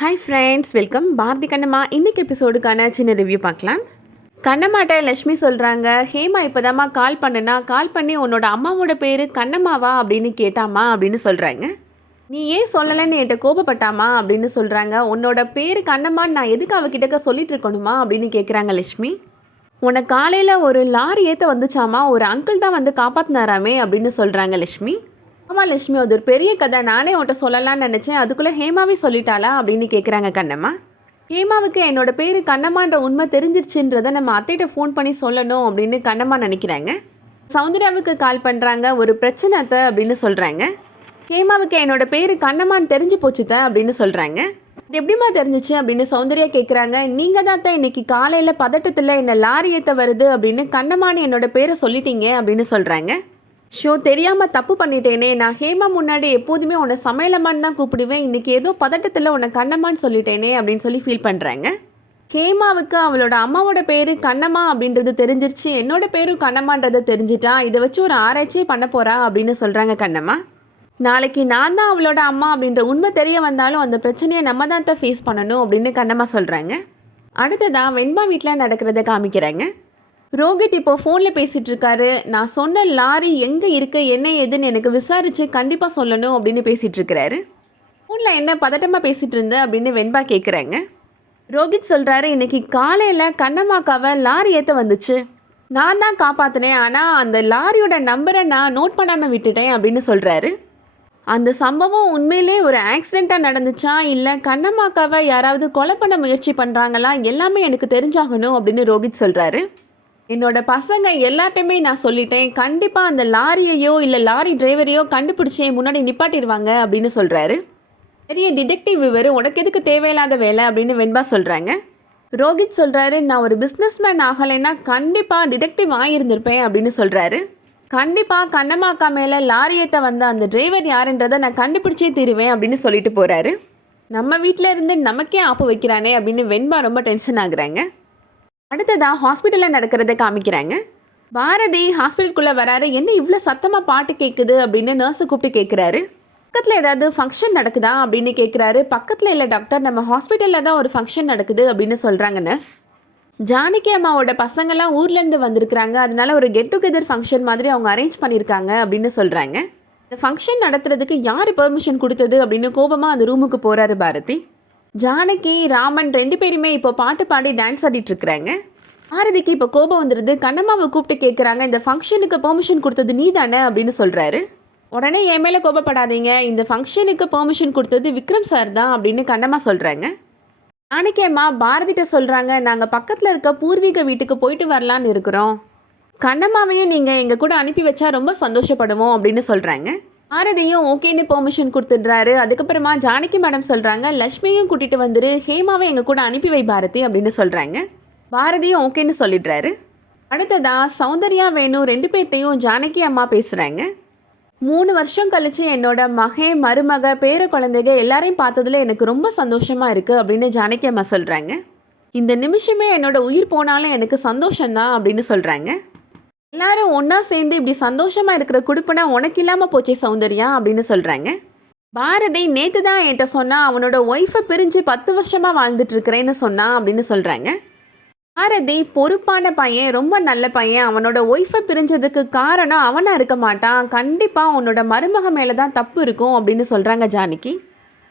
Hi friends, welcome Bharathi Kannamma. இன்றைக்கி எபிசோடுக்கான சின்ன ரிவ்யூ பார்க்கலாம். கண்ணம்மாட்ட லக்ஷ்மி சொல்கிறாங்க, ஹேமா இப்போதாம்மா கால் பண்ணி உன்னோட அம்மாவோட பேர் கண்ணம்மாவா அப்படின்னு கேட்டாமா அப்படின்னு சொல்கிறாங்க. நீ ஏன் சொல்லலைன்னு என்கிட்ட கோபப்பட்டாமா அப்படின்னு சொல்கிறாங்க. உன்னோட பேர் கண்ணம்மான்னு நான் எதுக்கு அவகிட்டக்க சொல்லிட்டு இருக்கணுமா அப்படின்னு கேட்குறாங்க லக்ஷ்மி. உனக்கு காலையில் ஒரு லாரி ஏற்ற வந்துச்சாமா, ஒரு அங்கிள் தான் வந்து காப்பாற்றினாராமே அப்படின்னு சொல்கிறாங்க லக்ஷ்மி. ஆமாம் லட்சுமி, அது ஒரு பெரிய கதை, நானே உன்ட்ட சொல்லலான்னு நினச்சேன், அதுக்குள்ளே ஹேமாவே சொல்லிட்டாளா அப்படின்னு கேட்குறாங்க கண்ணம்மா. ஹேமாவுக்கு என்னோட பேர் கண்ணம்மான்ற உண்மை தெரிஞ்சிருச்சுன்றதை நம்ம அத்தைகிட்ட ஃபோன் பண்ணி சொல்லணும் அப்படின்னு கண்ணம்மா நினைக்கிறாங்க. சௌந்தர்யாவுக்கு கால் பண்ணுறாங்க, ஒரு பிரச்சனை அத்தை அப்படின்னு சொல்கிறாங்க. ஹேமாவுக்கு என்னோட பேர் கண்ணம்மான்னு தெரிஞ்சு போச்சுத்த அப்படின்னு சொல்கிறாங்க. இது எப்படிமா தெரிஞ்சிச்சு அப்படின்னு சௌந்தர்யா கேட்குறாங்க. நீங்கள் தான் அத்தை இன்னைக்கு காலையில் பதட்டத்தில் என்னை லாரி ஏற்ற வருது அப்படின்னு கண்ணம்மான்னு என்னோட பேரை சொல்லிட்டீங்க அப்படின்னு சொல்கிறாங்க. தெரியாமல் தப்பு பண்ணிட்டேனே, நான் ஹேமா முன்னாடி எப்போதுமே உன்னை சமையலம்மான்னு தான் கூப்பிடுவேன், இன்றைக்கி ஏதோ பதட்டத்தில் உன்னை கண்ணம்மான்னு சொல்லிட்டேனே அப்படின்னு சொல்லி ஃபீல் பண்ணுறாங்க. ஹேமாவுக்கு அவளோட அம்மாவோட பேர் கண்ணம்மா அப்படின்றது தெரிஞ்சிருச்சு, என்னோட பேரும் கண்ணம்மான்றதை தெரிஞ்சிட்டா, இதை வச்சு ஒரு ஆராய்ச்சியே பண்ண போகிறா அப்படின்னு சொல்கிறாங்க கண்ணம்மா. நாளைக்கு நான் தான் அவளோட அம்மா அப்படின்ற உண்மை தெரிய வந்தாலும் அந்த பிரச்சனையை நம்ம தான் ஃபேஸ் பண்ணணும் அப்படின்னு கண்ணம்மா சொல்கிறாங்க. அடுத்ததான் வெண்பா வீட்டில் நடக்கிறத காமிக்கிறாங்க. ரோஹித் இப்போ ஃபோனில் பேசிகிட்டு இருக்காரு. நான் சொன்ன லாரி எங்கே இருக்குது என்ன ஏதுன்னு எனக்கு விசாரித்து கண்டிப்பாக சொல்லணும் அப்படின்னு பேசிகிட்டு இருக்கிறாரு. ஃபோனில் என்ன பதட்டமாக பேசிகிட்டு இருந்த அப்படின்னு வெண்பா கேட்குறாங்க. ரோஹித் சொல்கிறாரு, இன்றைக்கி காலையில் கண்ணம்மாக்காவை லாரி ஏற்ற வந்துச்சு, நான் தான் காப்பாற்றினேன், ஆனால் அந்த லாரியோட நம்பரை நான் நோட் பண்ணாமல் விட்டுட்டேன் அப்படின்னு சொல்கிறாரு. அந்த சம்பவம் உண்மையிலே ஒரு ஆக்சிடெண்ட்டாக நடந்துச்சா இல்லை கண்ணம்மாக்காவை யாராவது கொலை பண்ண முயற்சி பண்ணுறாங்களா, எல்லாமே எனக்கு தெரிஞ்சாகணும் அப்படின்னு ரோஹித் சொல்கிறாரு. என்னோட பசங்க எல்லாட்டையுமே நான் சொல்லிட்டேன், கண்டிப்பாக அந்த லாரியையோ இல்லை லாரி டிரைவரையோ கண்டுபிடிச்சி முன்னாடி நிப்பாட்டிடுவாங்க அப்படின்னு சொல்கிறாரு. பெரிய டிடெக்டிவ் இவர், உனக்கு எதுக்கு தேவையில்லாத வேலை அப்படின்னு வெண்பா சொல்கிறாங்க. ரோஹித் சொல்கிறாரு, நான் ஒரு பிஸ்னஸ்மேன் ஆகலைன்னா கண்டிப்பாக டிடெக்டிவ் ஆகியிருந்திருப்பேன் அப்படின்னு சொல்கிறாரு. கண்டிப்பாக கண்ணம்மாக்கா மேலே லாரி ஏற்ற வந்த அந்த டிரைவர் யாருன்றதை நான் கண்டுபிடிச்சே தீருவேன் அப்படின்னு சொல்லிட்டு போகிறாரு. நம்ம வீட்டில் இருந்து நமக்கே ஆப்பு வைக்கிறானே அப்படின்னு வெண்பா ரொம்ப டென்ஷன் ஆகுறாங்க. அடுத்ததாக ஹாஸ்பிட்டலில் நடக்கிறத காமிக்கிறாங்க. பாரதி ஹாஸ்பிட்டலுக்குள்ளே வராரு. என்ன இவ்வளோ சத்தமாக பாட்டு கேட்குது அப்படின்னு நர்ஸை கூப்பிட்டு கேட்குறாரு. பக்கத்தில் ஏதாவது ஃபங்க்ஷன் நடக்குதா அப்படின்னு கேட்குறாரு. பக்கத்தில் இல்லை டாக்டர், நம்ம ஹாஸ்பிட்டலில் தான் ஒரு ஃபங்க்ஷன் நடக்குது அப்படின்னு சொல்கிறாங்க நர்ஸ். ஜானகி அம்மாவோட பசங்கள்லாம் ஊர்லேருந்து வந்திருக்கிறாங்க, அதனால ஒரு கெட் டுகெதர் ஃபங்க்ஷன் மாதிரி அவங்க அரேஞ்ச் பண்ணியிருக்காங்க அப்படின்னு சொல்கிறாங்க. இந்த ஃபங்க்ஷன் நடத்துறதுக்கு யார் பெர்மிஷன் கொடுத்தது அப்படின்னு கோபமாக அந்த ரூமுக்கு போகிறாரு பாரதி. ஜானகி ராமன் 2 பேருமே இப்போ பாட்டு பாடி டான்ஸ் ஆடிட்டு இருக்கிறாங்க. பாரதிக்கு இப்போ கோபம் வந்துடுது. கண்ணம்மாவை கூப்பிட்டு கேட்குறாங்க, இந்த ஃபங்க்ஷனுக்கு பெர்மிஷன் கொடுத்தது நீ தானே அப்படின்னு சொல்கிறாரு. உடனே என் மேலே கோபப்படாதீங்க, இந்த ஃபங்க்ஷனுக்கு பெர்மிஷன் கொடுத்தது விக்ரம் சார் தான் அப்படின்னு கண்ணம்மா சொல்கிறாங்க. ஜானகி அம்மா பாரதிட்ட சொல்கிறாங்க, நாங்கள் பக்கத்தில் இருக்க பூர்வீக வீட்டுக்கு போயிட்டு வரலான்னு இருக்கிறோம், கண்ணம்மாவையும் நீங்கள் எங்கள் கூட அனுப்பி வச்சா ரொம்ப சந்தோஷப்படுவோம் அப்படின்னு சொல்கிறாங்க. பாரதியும் ஓகேன்னு பெர்மிஷன் கொடுத்துடுறாரு. அதுக்கப்புறமா ஜானகி மேடம் சொல்கிறாங்க, லக்ஷ்மியும் கூட்டிகிட்டு வந்துரு, ஹேமாவை எங்கள் கூட அனுப்பி வை பாரதி அப்படின்னு சொல்கிறாங்க. பாரதியும் ஓகேன்னு சொல்லிடுறாரு. அடுத்ததாக சௌந்தர்யா வேணு 2 பேர்ட்டையும் ஜானகி அம்மா பேசுகிறாங்க. 3 வருஷம் கழித்து என்னோட மருமக பேர குழந்தைங்க எல்லாரையும் பார்த்ததில் எனக்கு ரொம்ப சந்தோஷமாக இருக்குது அப்படின்னு ஜானகி அம்மா சொல்கிறாங்க. இந்த நிமிஷமே என்னோட உயிர் போனாலும் எனக்கு சந்தோஷம்தான் அப்படின்னு சொல்கிறாங்க. எல்லாரும் ஒன்றா சேர்ந்து இப்படி சந்தோஷமாக இருக்கிற குடுப்பனை உனக்கு இல்லாமல் போச்சே சௌந்தர்யா அப்படின்னு சொல்கிறாங்க. பாரதி நேற்று தான் என்கிட்ட சொன்னால் அவனோட ஒய்ஃபை பிரிஞ்சு 10 வருஷமாக வாழ்ந்துட்டுருக்கிறேன்னு சொன்னான் அப்படின்னு சொல்கிறாங்க. பாரதி பொறுப்பான பையன், ரொம்ப நல்ல பையன், அவனோட ஒய்ஃபை பிரிஞ்சதுக்கு காரணம் அவனாக இருக்க மாட்டான், கண்டிப்பாக உன்னோட மருமக மேலே தான் தப்பு இருக்கும் அப்படின்னு சொல்கிறாங்க ஜானகி.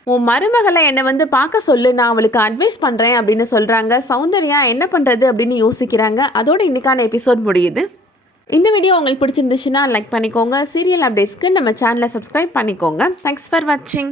உன் மருமகளை என்னை வந்து பார்க்க சொல்லு, நான் அவளுக்கு அட்வைஸ் பண்ணுறேன் அப்படின்னு சொல்கிறாங்க. சௌந்தர்யா என்ன பண்ணுறது அப்படின்னு யோசிக்கிறாங்க. அதோட இன்றைக்கான எபிசோட் முடியுது. இந்த வீடியோ உங்களுக்கு பிடிச்சிருந்துச்சுன்னா லைக் பண்ணிக்கோங்க. சீரியல் அப்டேட்ஸ்க்கு நம்ம சேனலை சப்ஸ்கிரைப் பண்ணிக்கோங்க. தேங்க்ஸ் ஃபார் வாட்சிங்.